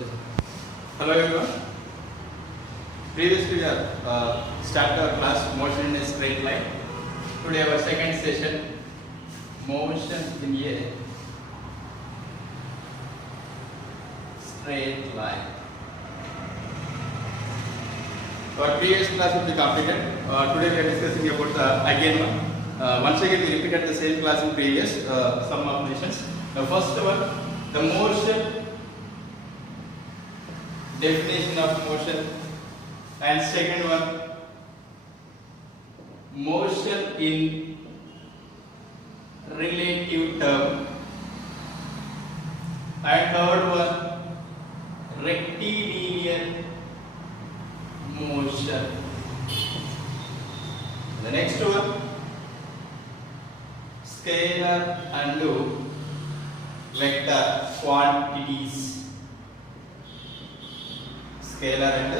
Hello everyone. Previously we have started our class motion in a straight line. Today our second session, motion in a straight line. Our previous class will be completed. Today we are discussing about the again one. Once again we repeated the same class in previous some operations. The first one, the motion, definition of motion, and second one, motion in relative term, and third one, rectilinear motion. The next one, scalar and vector quantities. Scalar and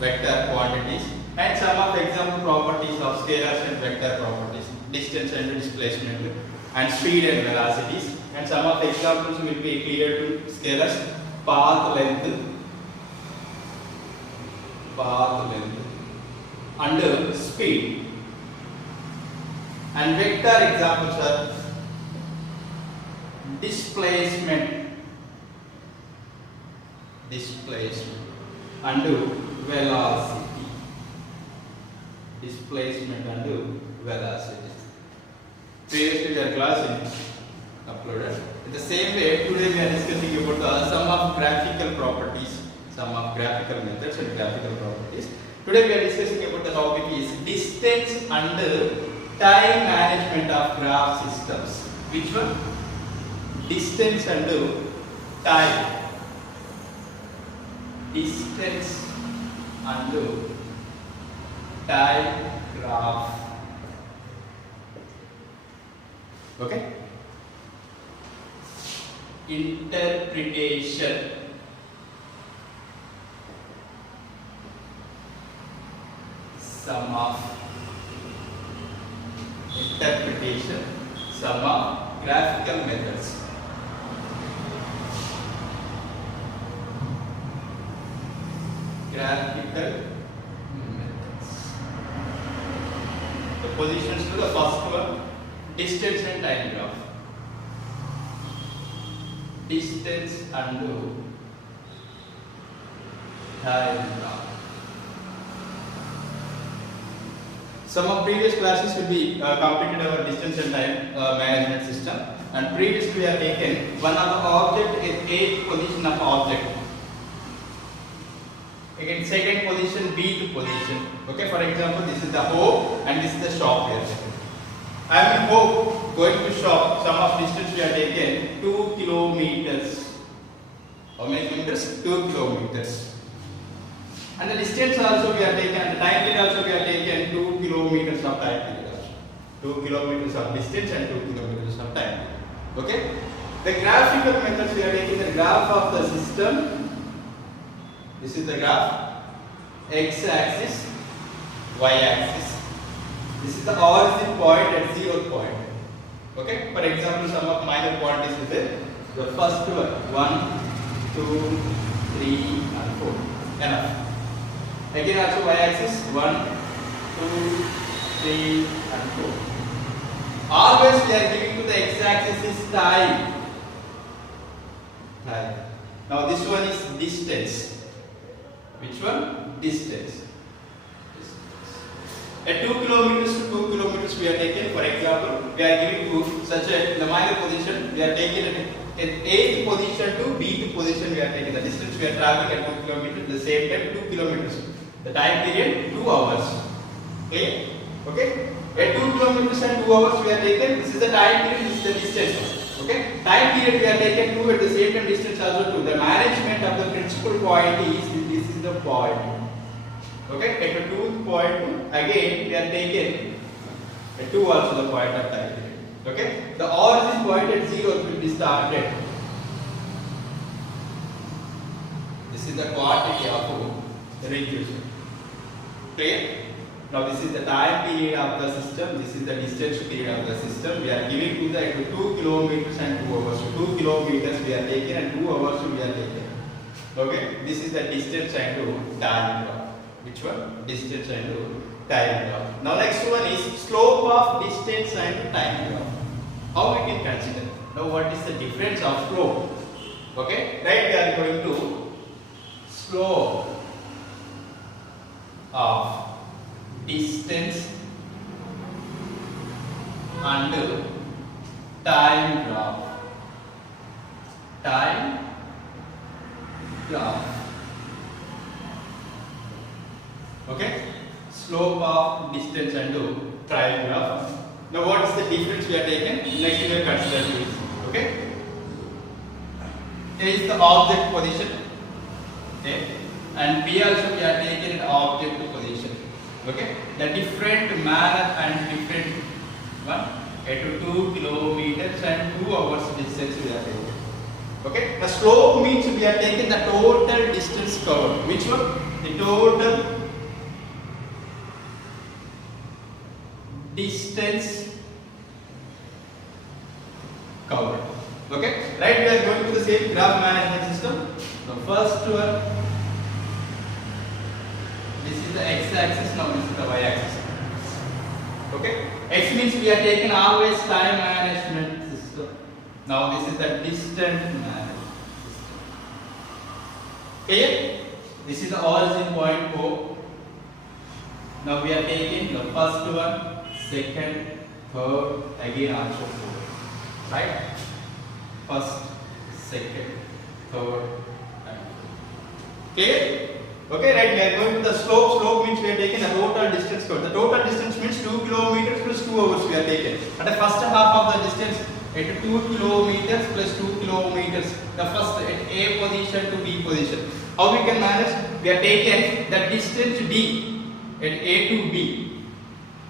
vector quantities, and some of example properties of scalars and vector properties, distance and displacement, and speed and velocities, and some of the examples will be clear to scalars, path length, and speed, and vector examples are displacement and velocity. Displacement and velocity. Previously we are class in uploaded. In the same way, today we are discussing about some of graphical properties, some of graphical methods and graphical properties. Today we are discussing about the topic is distance and time management of graph systems. Which one? Distance and time. Distance and time graph. Okay? Interpretation. Some of interpretation, some of graphical methods. Graphical methods. The positions to the first one, distance and time graph. Distance and time graph. Some of previous classes will be completed our distance and time management system, and previously we have taken one of the object is eighth position of object. Again, second position, B2 position. Okay, for example, this is the home and this is the shop here. I am in home, going to shop. Some of distance we are taken 2 kilometers. How many kilometers? 2 kilometers. And the distance also we are taken, and the time period also we are taken 2 kilometers of time period. 2 kilometers of distance and 2 kilometers of time period. Okay? The graphical methods we are taking the graph of the system. This is the graph, x-axis, y-axis. This is the origin point at 0th point. Okay? For example, some of minor quantities is there. The first one, 1, 2, 3, and 4. Enough. Again also y-axis, 1, 2, 3, and 4. Always we are giving to the x-axis is time. Now this one is distance. Which one? Distance. At 2 kilometers to 2 kilometers we are taken. For example, we are giving to such a the minor position. We are taking at 8th position to B2 position. We are taking the distance we are traveling at 2 kilometers. The same time 2 kilometers. The time period 2 hours. Okay. Okay. At 2 kilometers and 2 hours we are taken. This is the time period. This is the distance. Okay. Time period we are taken 2 at the same time distance also 2. The management of the principal point is this is the point. Okay. At the 2th point again we are taken at 2 also the point of time period. Okay. The origin point at 0 will be started. This is the quantity of the reducer. Clear? Now this is the time period of the system, this is the distance period of the system. We are giving to the 2 kilometers and 2 hours. So 2 kilometers we are taking and 2 hours we are taking. Okay, this is the distance and time graph. Which one? Distance and time graph. Now next one is slope of distance and time graph. How we can consider? Now what is the difference of slope? Okay, right, we are going to slope of distance and time graph. Time graph. Okay, slope of distance and time graph. Now what is the difference we are taken? Next we will consider this. Okay, A is the object position. Okay, and B also we are taken an object position. Okay, the different manner and different one at 2 kilometers and 2 hours distance we are taken. Okay, the slope means we are taking the total distance covered. Which one? The total distance covered. Okay, right, we are going to the same graph management system. The first one, this is the x-axis, now this is the y-axis. Okay, x means we are taking always time management system. Now this is the distance management system. Okay, this is the origin point O. Now we are taking the first one, second, third, again also fourth. Right? First, second, third, and fourth. Clear? Okay, right, we are going to the slope. Slope means we are taking the total distance covered. The total distance means 2 kilometers plus 2 hours we are taking. And the first half of the distance at 2 kilometers plus 2 kilometers. The first at A position to B position. How we can manage? We are taking the distance D at A to B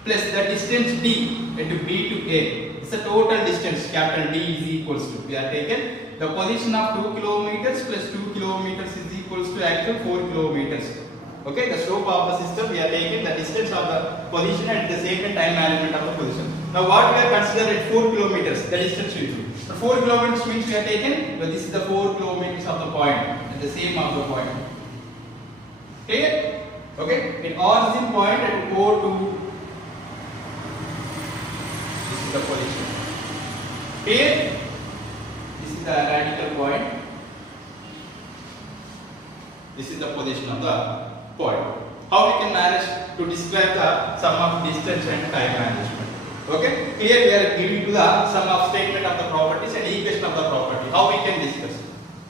plus the distance D at B to A. It's the total distance, capital D is equals to. We are taken the position of 2 kilometers plus 2 kilometers is equals to actual 4 kilometers. Okay, the slope of the system we are taking the distance of the position and the same time management of the position. Now what we are considering at 4 kilometers, the distance will be. The 4 kilometers means we are taken, but this is the 4 kilometers of the point and the same of the point. Clear? Okay, in origin point at O2, this is the position. Clear? This is the radical point. This is the position of the point. How we can manage to describe the sum of distance and time management? Okay, here we are giving to the sum of statement of the properties and equation of the property. How we can discuss?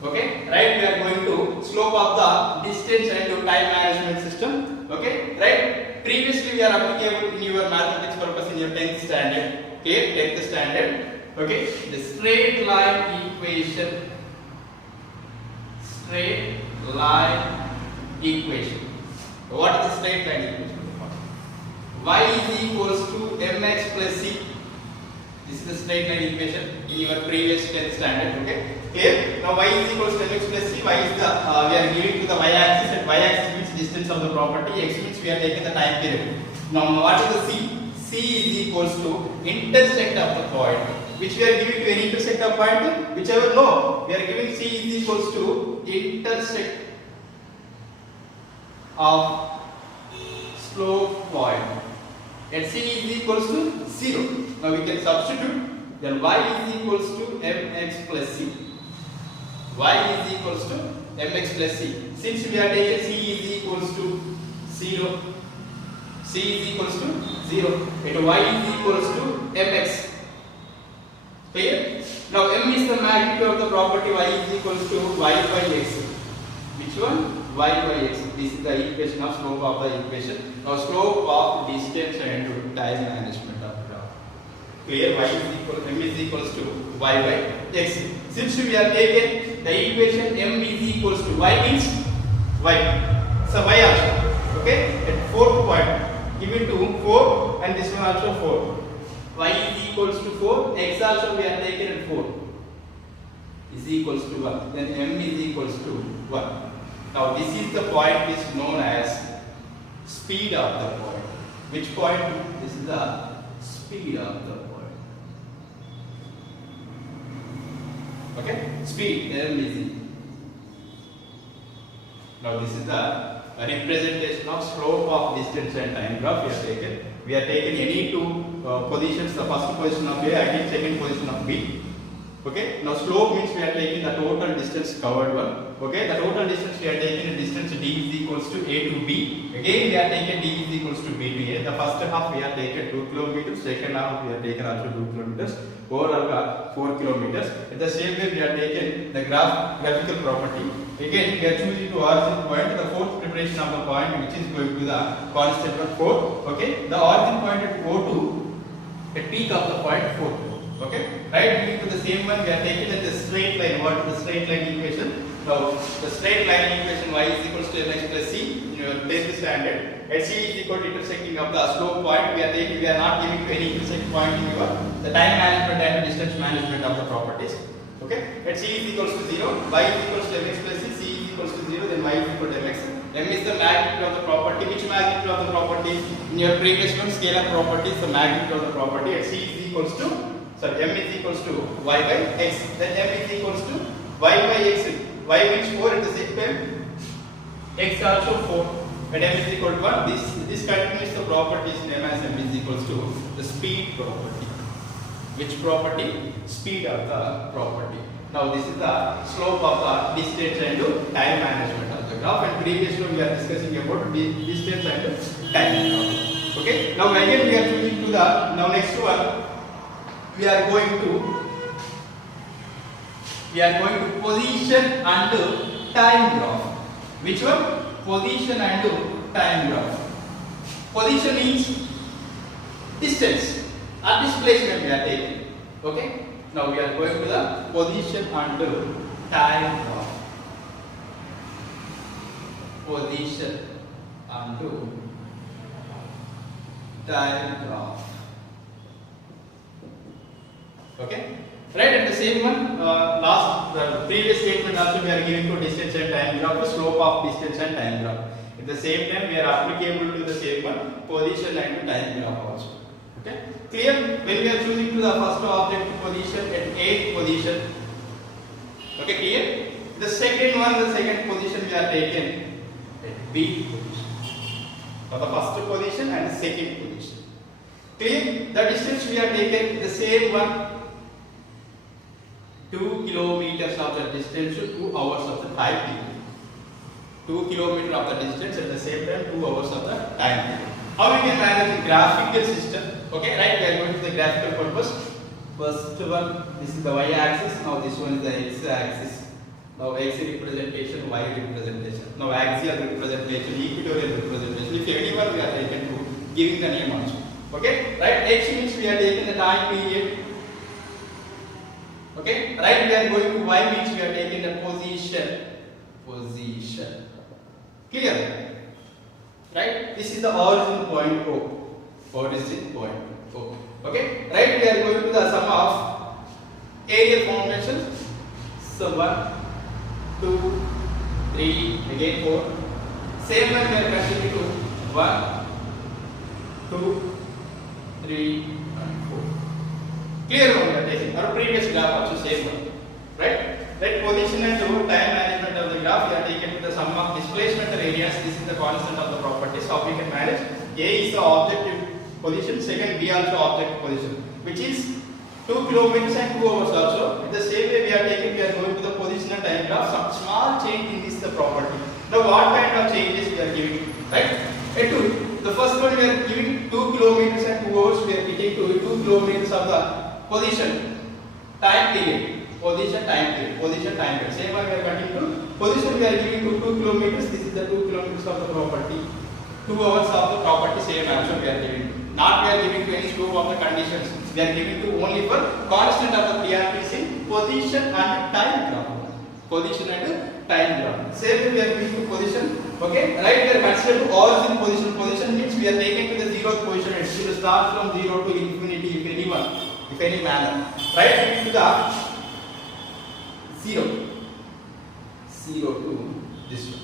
Okay, right, we are going to slope of the distance and time management system. Okay, right, previously we are applicable in your mathematics purpose in your 10th standard. Okay, 10th standard. Okay, the straight line equation. Straight line equation. What is the straight line equation? Y is equals to mx plus c. This is the straight line equation in your previous 10th standard. Okay, clear? Now y is equals to mx plus c. Y is the we are giving to the y-axis, and y-axis means distance of the property. X means we are taking the time period. Now what is the c? C is equals to intersect of the point, which we are giving to any intersect of point, whichever no. We are giving c is equals to intersect of slope point. And c is equals to 0. Now we can substitute. Then y is equals to mx plus c. Y is equals to mx plus c. Since we are taking c is equals to 0, c is equals to 0, and y is equals to mx. Clear? Now m is the magnitude of the property y is equals to y by x. Which one? Y by x. This is the equation of slope of the equation. Now slope of distance and time management of graph. Clear? Y is equal, m is equals to y by x. Since we are taking the equation m is equals to y means y. So y also. Okay? At fourth point, given to 4 and this one also 4. Y is equals to 4. X also we are taking at 4. Is equals to 1. Then m is equals to 1. Now this is the point which is known as speed of the point. Which point? This is the speed of the point. Okay? Speed, m is Now this is the representation of slope of distance and time graph we have taken. We have taken any two positions, the first position of A and second position of B. Okay. Now slope means we are taking the total distance covered one. Okay. The total distance we are taking the distance d is equals to A to B. Again we are taken d is equals to B to A. The first half we have taken 2 kilometers. Second half we have taken also 2 kilometers. Overall 4 kilometers. At the same way we are taken the graphical property. Again we are choosing to origin point, the fourth preparation of the point which is going to the constant of 4. Okay. The origin point at O2 at peak of the point 4. Okay, right, moving to the same one, we are taking the straight line. What is the straight line equation? Now, the straight line equation y is equals to mx plus c in your 10th standard. At c is equal to intersecting of the slope point. We are not giving to any intersect point in your the time management and the distance management of the properties. Okay, at c is equals to 0, y is equals to mx plus c, c is equals to 0, then y is equal to mx. M is the magnitude of the property. Which magnitude of the property? In your previous one, scalar property is the magnitude of the property. At c is equals to m is equals to y by x. Then m is equals to y by x. Y means 4 at the same time. X also 4. And m is equal to 1. This continues the property is named as m is equals to the speed property. Which property? Speed of the property. Now this is the slope of the distance and time management of the graph. And previously we are discussing about the distance and time graph. Okay. Now again we are choosing to the next one. We are going to position and time graph. Which one? Position and time graph. Position means distance or displacement we are taking. Okay. Now we are going to the position and time graph. Position and time graph. Okay, right, at the same one, the previous statement also we are giving to distance and time graph, the slope of distance and time graph. At the same time, we are applicable to the same one, position and time graph also. Okay, clear? When we are choosing to the first object position at A position. Okay, clear? The second one, the second position we are taken at B position. For the first position and the second position. Clear? The distance we are taken the same one. 2 kilometers of the distance to 2 hours of the time period. 2 kilometers of the distance at the same time 2 hours of the time period. How we can manage the graphical system? Okay, right? We are going to the graphical purpose. First one, this is the y-axis. Now this one is the x-axis. Now x representation, y representation. Now axial representation, equatorial representation. If anyone we are taken to giving the name also. Okay, right? X means we are taking the time period. Okay, right, we are going to y means we are taking the position. Position. Clear? Right? This is the origin point O. Origin point O. Okay, right, we are going to the sum of aerial formations. So 1, 2, 3, again 4. Same one we are continuing to 1, 2, 3, and 4. Clear one we are taking. Our previous graph also same one. Right? Right, position and time management of the graph, we are taken to the sum of displacement areas. This is the constant of the properties. How we can manage? A is the objective position, second B also objective position, which is 2 kilometers and 2 hours also. In the same way we are going to the position and time graph. Some small change in this the property. Now what kind of changes we are giving? Right? The first one we are giving 2 kilometers and 2 hours. We are getting to 2 kilometers of the position, time period, position, time period, position, time period. Same one we are continuing to position. We are giving to 2 kilometers. This is the 2 kilometers of the property. 2 hours of the property. Same answer we are giving. Not we are giving to any slope of the conditions. We are giving to only for constant of the priorities in position and time graph. Position and time graph. Same way we are giving to position. Okay, right? We are considered to origin position. Position means we are taking to the 0th position. It should start from 0 to infinity if anyone. If any manner, right, to the 0 to this one.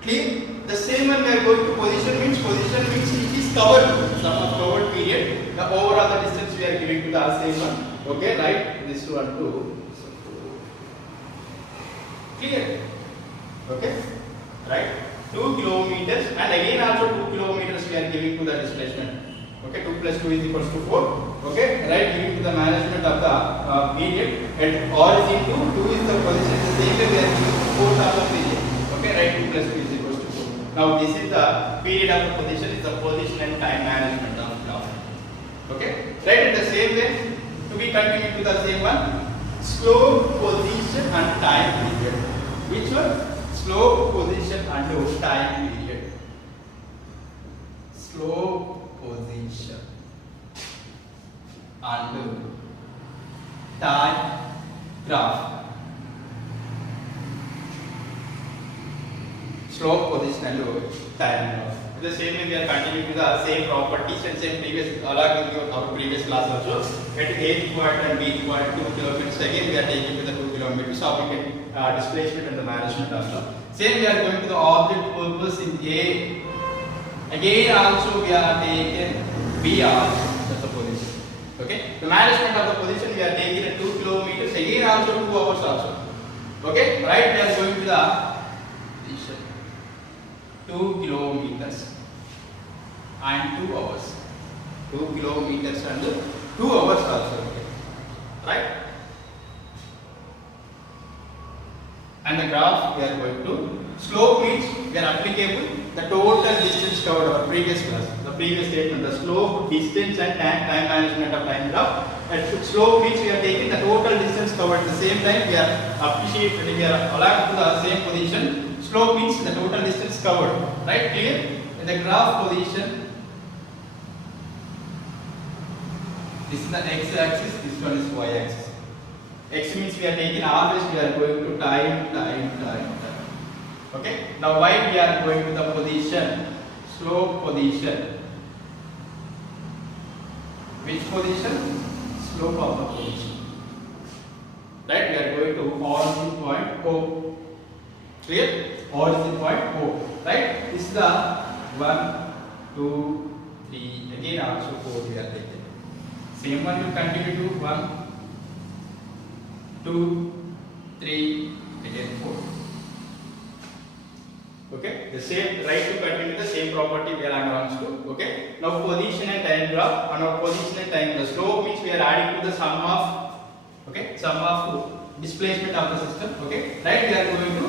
Clear? The same one we are going to position means it is covered, some of covered period. The overall the distance we are giving to the same one. Okay, right? This one too. Clear? Okay, right? 2 kilometers, and again also 2 kilometers we are giving to the displacement. Okay, 2 plus 2 is equals to 4. Okay, right? Giving to the management of the period, and origin to 2 is the position. The same way we are giving 4 of the period. Okay, right? 2 plus 2 is equals to 4. Now this is the period of the position, is the position and time management of graph. Okay, right? In the same way, to be continued to the same one, slope, position and time period. Which one? Slope, position and time period. Slope, position and time graph. Slope, position and time graph. The same way we are continuing to the same properties and same previous along with our previous class also. At A required and B required 2 kilometers. Again we are taking to the 2 kilometers. So we can displacement and the management also. Same we are going to the object purpose in A. Again also we are taking B also. That's the position. Okay. The management of the position we are taking at 2 kilometers. Again also 2 hours also. Okay. Right. We are going to the 2 kilometers and 2 hours. 2 kilometers and 2 hours also. Okay. Right? And the graph we are going to. Slope means we are applicable the total distance covered our previous class. The previous statement, the slope, distance and time management of time graph. And slope means we are taking the total distance covered at the same time. We are appreciating, we are aligned to the same position. Slope means the total distance covered. Right? Clear? In the graph position, this is the x-axis, this one is y-axis. X means we are taking always we are going to time. Okay? Now y we are going to the position, slope position. Which position? Slope of the position. Right? We are going to origin point O. Clear? Origin point O. Right? This is the 1, 2, 3. Again also 4 we are taking. Same one will continue to 1, 2, 3, again 4. Okay, the same right to continue the same property we are adding to. Okay, now position and time graph. On our position and time graph, slope means we are adding to the sum of sum of displacement of the system. Okay, right? We are going to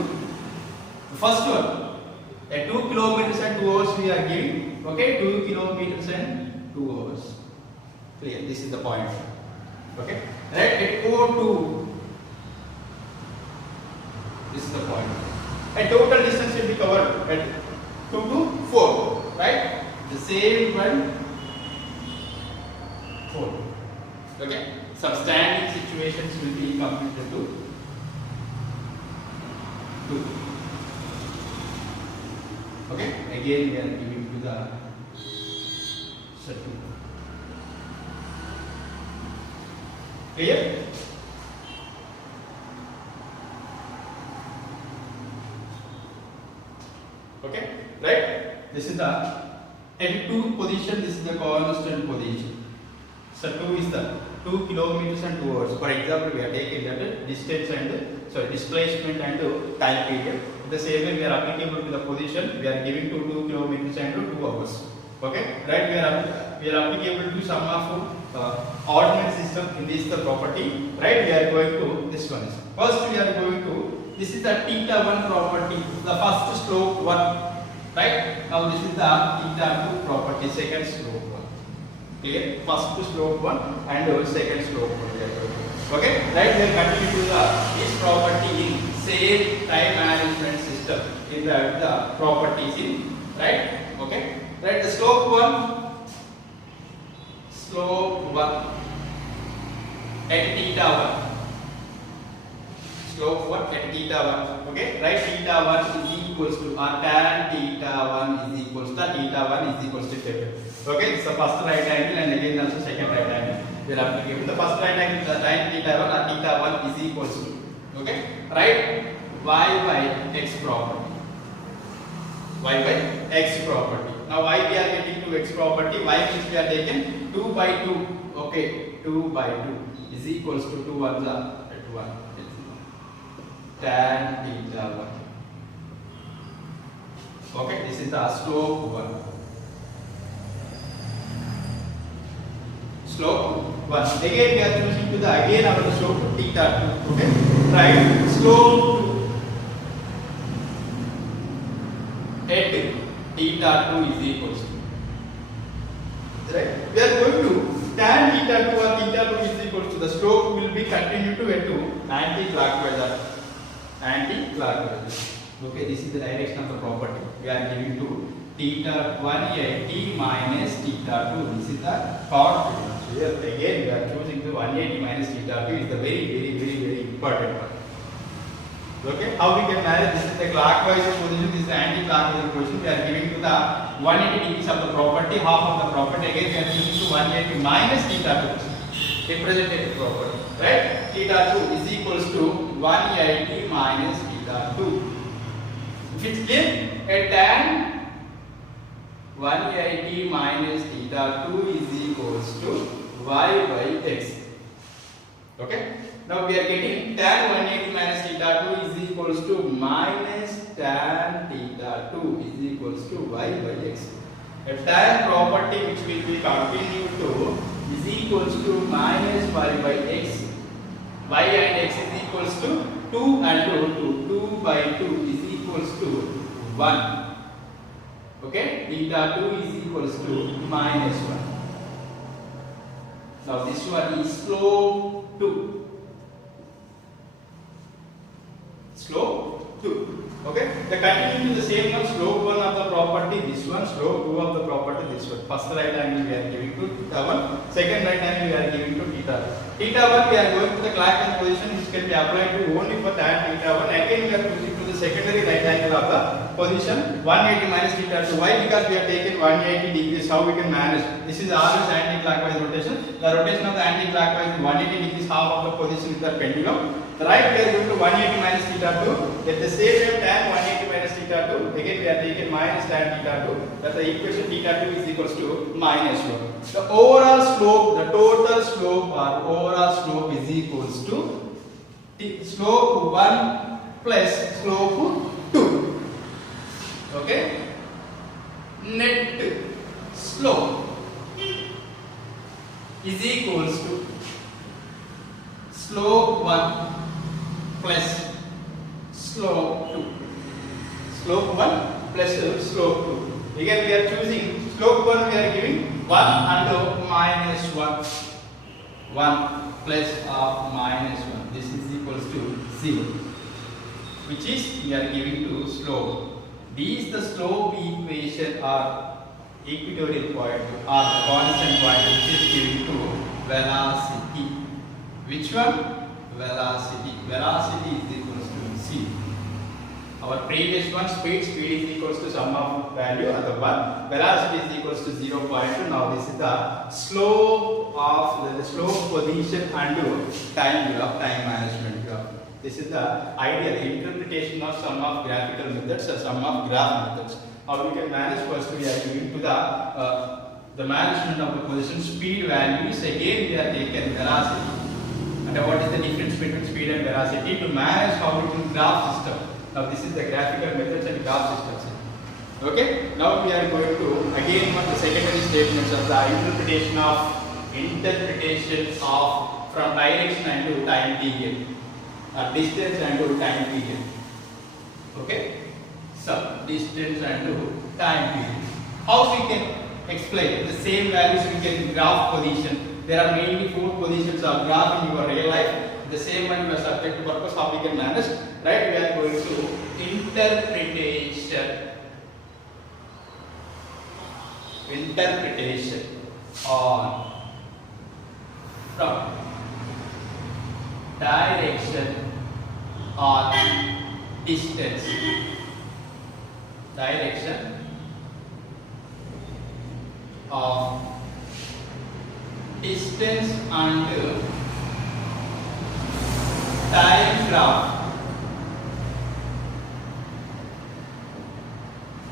the first one. At 2 kilometers and 2 hours we are giving. Okay, 2 kilometers and 2 hours. Clear? This is the point. Okay, right? At O2. This is the point. And total distance will be covered at 2 to 4, right? The same one 4. Okay? Substanding situations will be completed to 2. Okay? Again we are giving to the circle. Clear? Okay, right? This is the at 2 position. This is the constant position. So 2 is the 2 kilometers and 2 hours. For example, we are taking that distance and displacement and time period. The same way we are applicable to the position. We are giving to 2 kilometers and 2 hours. Okay, right? We are applicable to some of ordinate system in this the property. Right? We are going to this one. First, we are going to. This is the theta 1 property, the first slope 1, right? Now this is the theta 2 property, second slope 1. Clear? First slope 1 and second slope 1. Okay? Right? We are continuing to this property in same time management system in the properties in, right? Okay? Right? The slope 1 at theta 1. Slope 1 at theta 1. Okay, right? Theta 1 is equals to tan theta 1 is equals to theta 1 is equals to theta. Okay, so first right angle and again also second right angle. We are applying the first right angle, the tan theta 1 or theta 1 is equals to. Okay, right? Y by x property. Y by x property. Now y we are getting to x property. Y means we are taken 2 by 2. Okay, 2 by 2 is equals to 2 1 at 1. tan theta 1. Okay, this is the slope 1. Slope 1. Again we are choosing to the again our slope theta 2. Okay, right. Slope 2 at theta 2 is equals to, right. We are going to tan theta 2 or theta 2 is equals to the slope will be continued to anti-clockwise. Anti-clockwise. Okay, this is the direction of the property. We are giving to theta 180 minus theta 2. This is the chord frequency. Here again we are choosing the 180 minus theta 2 is the very important one. Okay, how we can manage? This is the clockwise position, this is the anti-clockwise position. We are giving to the 180 degrees of the property, half of the property. Again we are choosing to 180 minus theta 2. Representative property, right? Theta 2 is equals to 180 minus theta 2. Which gives a tan 180 minus theta 2 is equals to y by x. Okay. Now we are getting tan 180 minus theta 2 is equals to minus tan theta 2 is equals to y by x. A tan property which will be continued to is equals to minus y by x. Y and x is equals to 2 and 2. 2 by 2 is equals to 1. Okay, theta 2 is equals to minus 1. Now this one is slope 2. Slope 2. Okay, the continuing to the same one, slope 1 of the property, this one, slope 2 of the property, this one. First right angle we are giving to theta 1, second right angle we are giving to theta 1. Theta 1 we are going to the clockwise position which can be applied to only for tan theta 1. Again we are choosing to the secondary right angle of the position 180 minus theta 2. Why? Because we have taken 180 degrees. How we can manage? This is always anti-clockwise rotation. The rotation of the anti-clockwise is 180 degrees, half of the position with the pendulum. Right, we are going to 180 minus theta 2. At the same time, tan 180 minus theta 2. Again, we are taking minus tan theta 2. That's the equation theta 2 is equals to minus 1. The overall slope, the total slope or overall slope is equals to slope 1 plus slope 2. Okay? Net slope is equals to slope 1 plus slope 2. Slope 1 plus slope 2. Again we are choosing slope 1 we are giving 1 and minus 1. 1 plus of minus 1. This is equals to 0. Which is we are giving to slope. These the slope equation are equatorial point or constant point which is given to velocity. Which one? Velocity. Velocity is equals to c. Our previous one, speed is equals to sum of value of the one. Velocity is equals to 0.2. Now this is the slope of the slope position and time graph, time management graph. This is the ideal interpretation of sum of graphical methods or sum of graph methods. How we can manage? First we are giving to the management of the position speed values. Again we are taken velocity. And what is the difference between speed and velocity to manage how we can graph system. Now this is the graphical methods and graph systems. Okay. Now we are going to again one the secondary statements of the interpretation of from direction and to time period or distance and to time period. Okay. So distance and to time period. How we can explain the same values we can graph position. There are mainly 4 positions of graph in your real life. The same one your subject purpose how we can manage. Right? We are going to interpretation on from direction or distance. Direction of distance and time graph.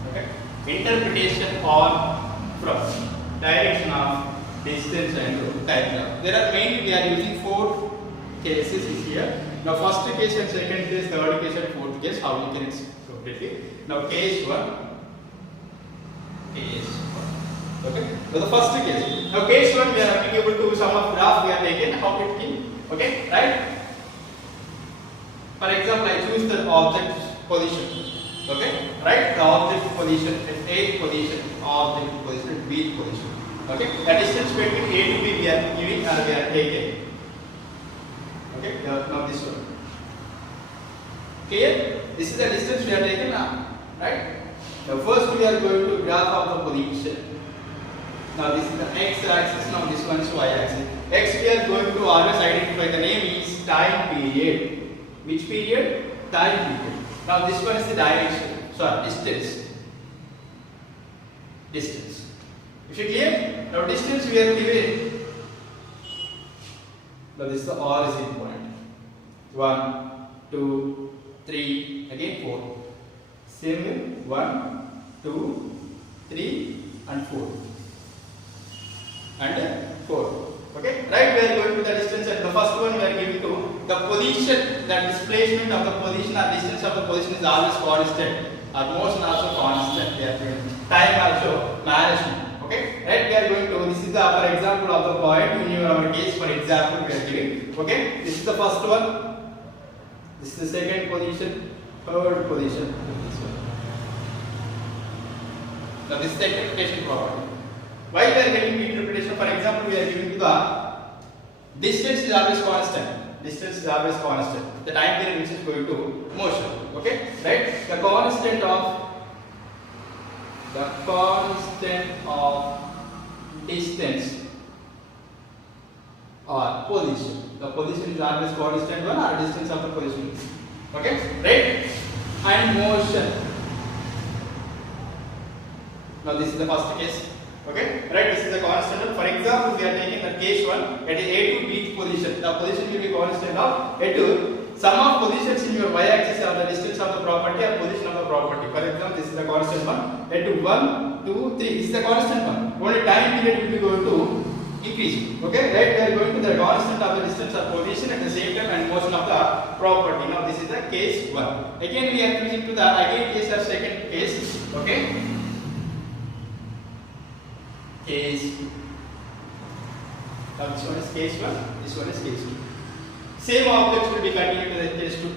Okay. Interpretation on from direction of distance and time graph. There are mainly we are using 4 cases here. Now first case and second case, third case and fourth case, how you can completely. Now case 1, case 1. Okay. So the first case. Now case 1 we are applicable to some of graph we are taken, how it can. Okay, right? For example, I choose the object position. Okay, right? The object position at 8th position, object position at B position. Okay, the distance between A to B we are giving or we are taking. Okay, now this one. Clear? This is the distance we are taking now, right? Now first we are going to graph of the position. Now this is the x-axis. Now this one is y-axis. X we are going to always identify. The name is time period. Which period? Time period. Now this one is the direction. Sorry, distance. Distance. Is it clear? Now distance we are given. Now this is the origin point. 1, 2, 3, again 4. Same way. 1, 2, 3 and 4. And 4. Okay, right? We are going to the distance, and the first one we are giving to the position, the displacement of the position or distance of the position is always constant, or motion also constant. We are doing time also management. Okay, right? We are going to, this is the, for example, of the point in our case. For example, we are giving. Okay, this is the first one. This is the second position, third position. Now this is the interpretation property. Why we are getting the interpretation? For example, we are giving to the distance is always constant. Distance is always constant. The time period which is going to motion. Okay, right? The constant of distance or position. The position is always constant one, or distance of the position. Okay, right? And motion. Now this is the first case. Okay, right? This is the constant. For example, we are taking the case 1. It is A to B position. The position will be constant of A to sum of positions in your y-axis or the distance of the property or position of the property. For example, this is the constant one. A to 1, 2, 3. This is the constant one. Only time period will be going to increase. Okay, right? We are going to the constant of the distance of position at the same time and motion of the property. Now this is the case 1. Again, we are switching to the case or second case. Okay. Case. Now this one is case 1, this one is case 2. Same objects will be continued to the case 2,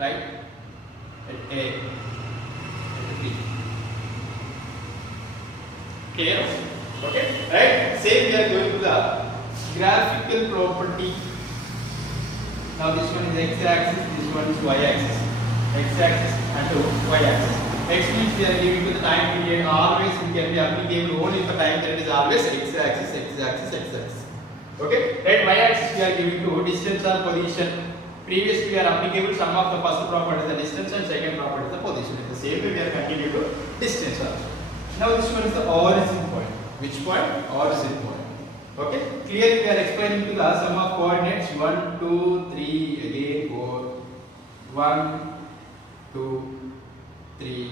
right? At A, at B. Clear? Okay, right? Same we are going to the graphical property. Now this one is x-axis, this one is y-axis. X-axis and y-axis. X means we are giving to the time period. Always we can be applicable only if the time period is always x-axis, x-axis, x-axis. Okay, right? Y-axis we are giving to distance or position. Previously we are applicable sum of the first property is the distance and second property is the position. In the same way we are continuing to distance also. Now this one is the origin point. Which point? Origin point. Okay, clearly we are explaining to the sum of coordinates 1, 2, 3, again 4. 1, 2, 3,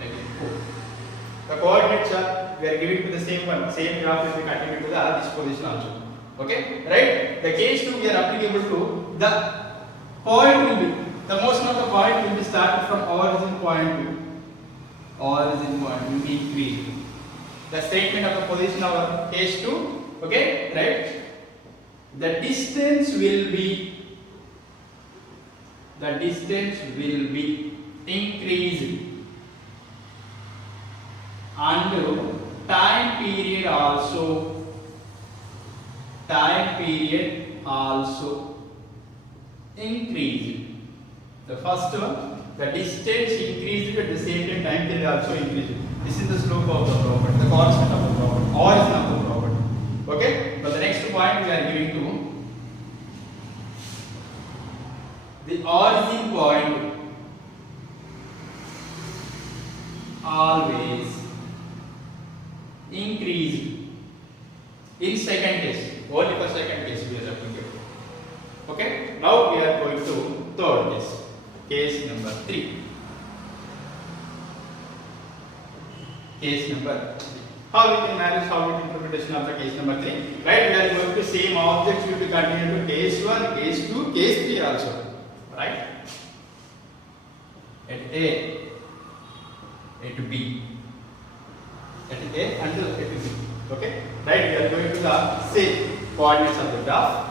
again 4. The coordinates are, we are giving to the same one, same graph will be continued to the this position also. Okay, right? The case 2 we are applicable to the point will be, the motion of the point will be started from origin point to origin point will be increased. The statement of the position of case 2, okay, right? The distance will be increased and time period also increased. The first one, the distance increased at the same time period also increased. This is the slope of the property, the constant of the property, origin of the property. Okay, but the next point we are giving to the origin point always increased in second case. Only for second case we are applicable. Okay, now we are going to third case, case number 3. Case number 3. How we can manage interpretation of the case number 3? Right, we are going to same objects will be continued to case 1, case 2, case 3 also. right? At A, at B, at A and at B. Okay, right? We are going to the same coordinates of the graph.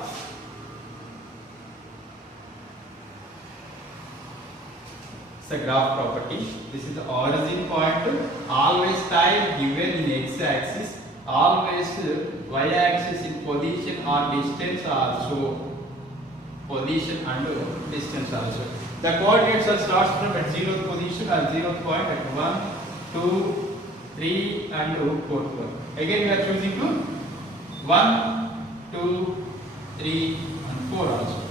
It's a graph property. This is the origin point. Always time given in x-axis. Always y-axis in position or distance also. Position and distance also. The coordinates are starts from at 0th position or 0th point at 1, 2, 3 and 4th one. Again we are choosing to 1, 2, 3 and 4 also.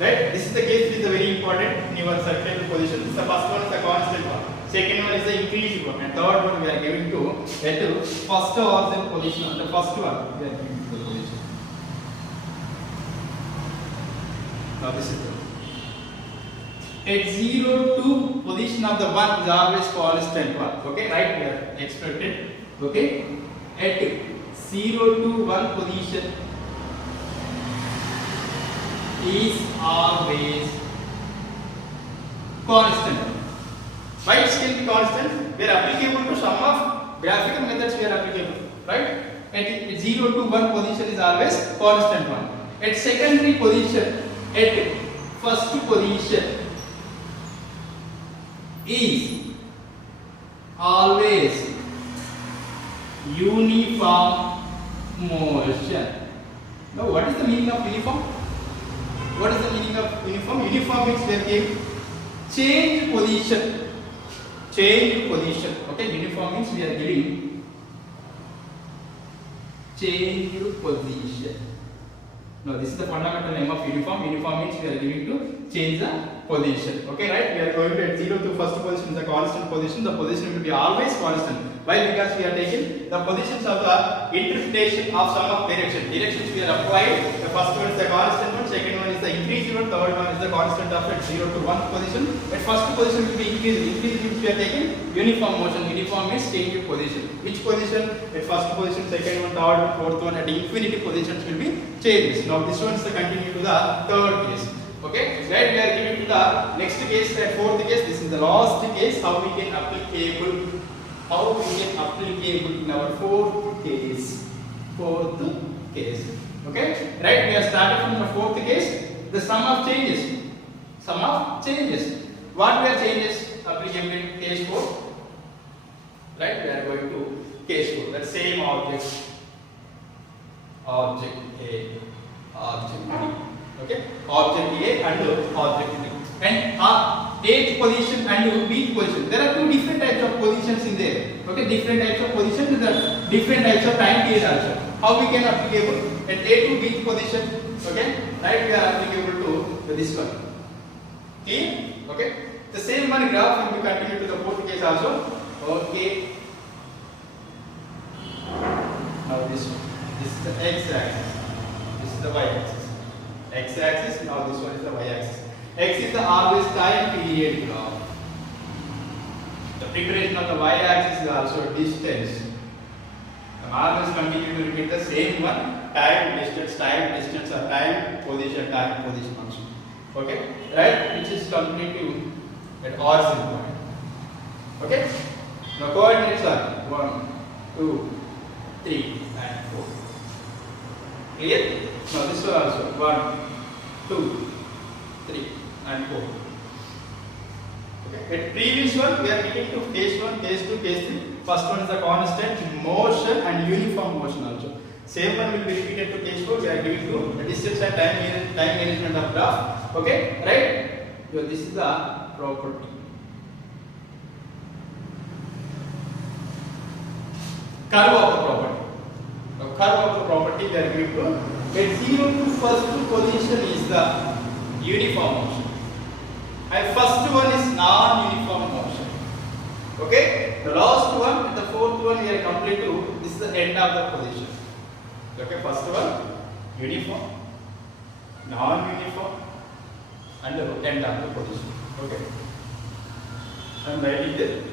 Right? This is the case which is very important in your circle position. This is the first one is the constant one. Second one is the increased one. And third one we are giving to at first origin position. The first one we are giving to the position. Now this is the at 0 to position of the 1 is always constant one. Okay, right? We are expected. Okay, at 0 to 1 position is always constant. Why it can be constant? We are applicable to some of graphical methods. We are applicable, right? At 0 to 1 position is always constant one. At secondary position, at first position is always uniform motion. Now, what is the meaning of uniform? What is the meaning of uniform? Uniform means we are giving change position. Change position. Okay, uniform means we are giving change position. Now, this is the fundamental name of uniform. Uniform means we are giving to change the position. Okay, right? We are going to at 0 to first position, the constant position. The position will be always constant. Why? Because we are taking the positions of the interpretation of some of direction. Directions we are applied. The first one is the constant one, second one is the increased one, third one is the constant of at 0 to 1 position. At first position will be increased. Increased means we are taking uniform motion. Uniform means change of position. Which position? At first position, second one, third one, fourth one, at infinity positions will be changes. Now this one is the continue to the third case. Okay, right? We are giving to the next case, that fourth case. This is the last case. How we can applicable? How we can applicable in our fourth case? Fourth case. Okay, right? We are starting from the fourth case. The sum of changes. Sum of changes. What were changes applicable in case 4? Right? We are going to case 4. That same object. Object A. Object B. Okay, object A and object B, and eighth position and bth position. There are two different types of positions in there. Okay, different types of positions with the different types of time period also. How we can applicable at A to bth position? Okay, right? We are applicable to this one. Okay, the same one graph will be continued to the fourth case also. Okay, now this one. This is the x-axis. This is the y-axis. X-axis, now this one is the y-axis. X is the always time period graph. The preparation of the y-axis is also distance. I always continue to repeat the same one. Time, distance, or time, position also. Okay, right? Which is completely at origin point. Okay. Now coordinates are 1, 2, 3, and 4. Clear? Now this one also 1, 2, 3 and 4. Okay. At previous one we are getting to case 1, case 2, case 3. First one is the constant motion and uniform motion also. Same one will be repeated to case 4. We are giving to the distance and time management of graph. Okay, right? So this is the property. Curve of the property. The curve of the property we are giving to at 0 to first position is the uniform motion, and first one is non-uniform motion. Okay, the last one and the fourth one we are complete to. This is the end of the position. Okay, first one uniform, non-uniform, and the end of the position. Okay, I am writing this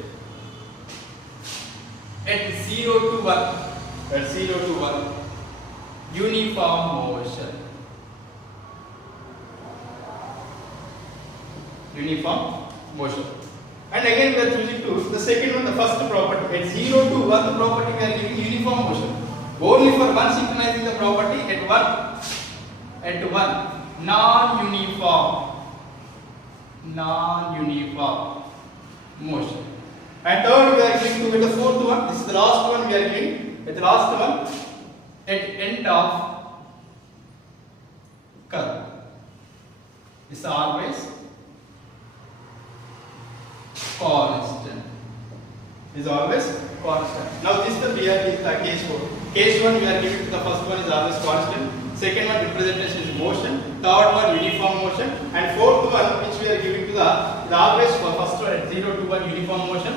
at 0 to 1. At 0 to 1, uniform motion. uniform motion. And again we are choosing to the second one, the first property. At 0 to 1 property we are giving uniform motion. Only for one synchronizing the property at 1 non-uniform motion. And third we are giving to the fourth one. This is the last one we are giving. At the last one at end of curve. This is always constant. Is always constant. Now this is the case 4. Case 1 we are giving to the first one is always constant. Second one representation is motion. Third one uniform motion. And fourth one which we are giving to the is always for first one at 0 to 1 uniform motion.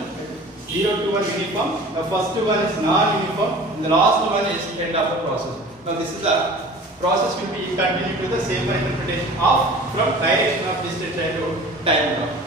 0 to 1 uniform. The first one is non-uniform. And the last one is end of the process. Now this is the process will be continued to the same interpretation of from direction of distance to time graph.